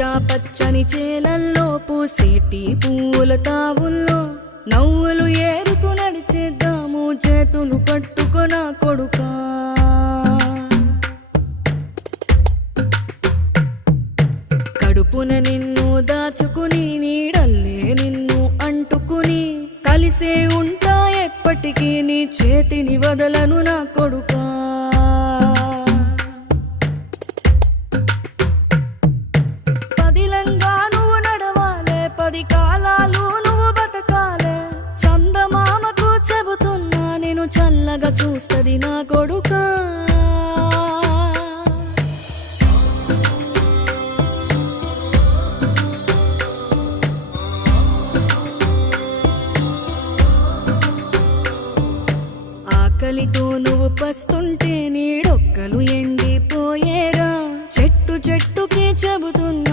పచ్చా పచ్చని చేలల్లో పూసేటి పూల తావుల్లో నవ్వులు ఏరుతూ నడిచేద్దాము చేతులు పట్టుకొన కొడుకా. కడుపున నిన్ను దాచుకుని నీడల్లే నిన్ను అంటుకుని కలిసే ఉంటా ఎప్పటికీ నీ చేతిని వదలను నా కొడుకా. పదిలంగా నువ్వు నడవాలే, 10 కాలాలు నువ్వు బతకాలే. చందమామకు చెబుతున్నా నేను చల్లగా చూస్తది నా కొడుకా. ఆకలితో నువ్వు పస్తుంటే నీడొక్కలు ఎండిపోయేరా. చెట్టు చెట్టుకి చెబుతున్నా